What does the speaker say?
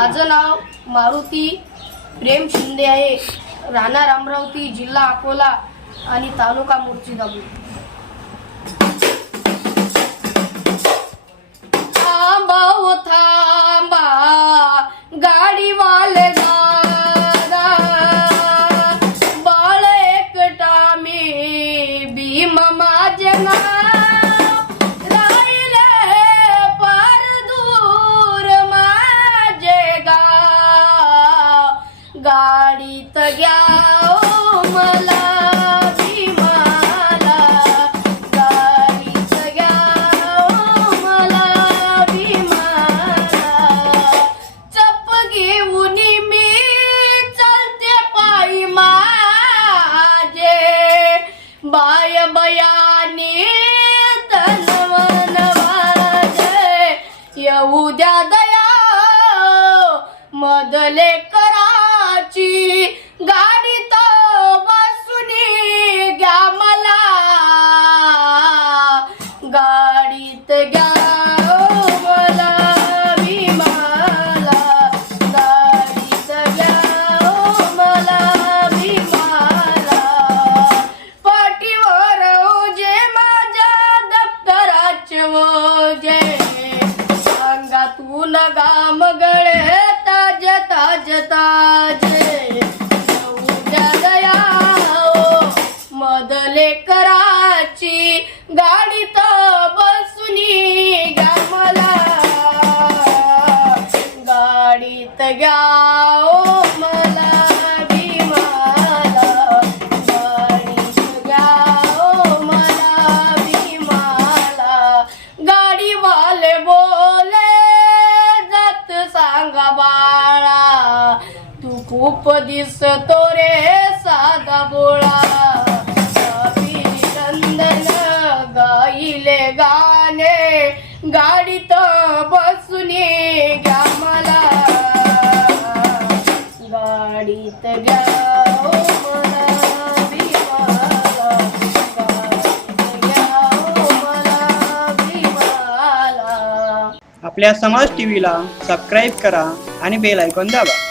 माझं नाव मारुती प्रेम शिंदे आहे. राहणार अमरावती जिल्हा अकोला आणि तालुका मुर्शिदाबाद. गाडीत घ्या ओ मला भीमाला गाडीत घ्या ओ मला भीमाला चप घेऊन मी चालते पायी माझे बाय बयाने तनवन वाजे येऊ द्या दया मदले कराची गाडी तो बसुनी घ्या मला. गाडीत घ्या ओ मला लेकराची गाडीवाले बोले जात सांगा बाळा तू खूप दिसतो रे साधा बोळा. बसून घ्या मला. गाडीत घ्या मला गाडीत घ्या आपल्या समाज टीव्हीला सबस्क्राईब करा आणि बेल ऐकून दाबा.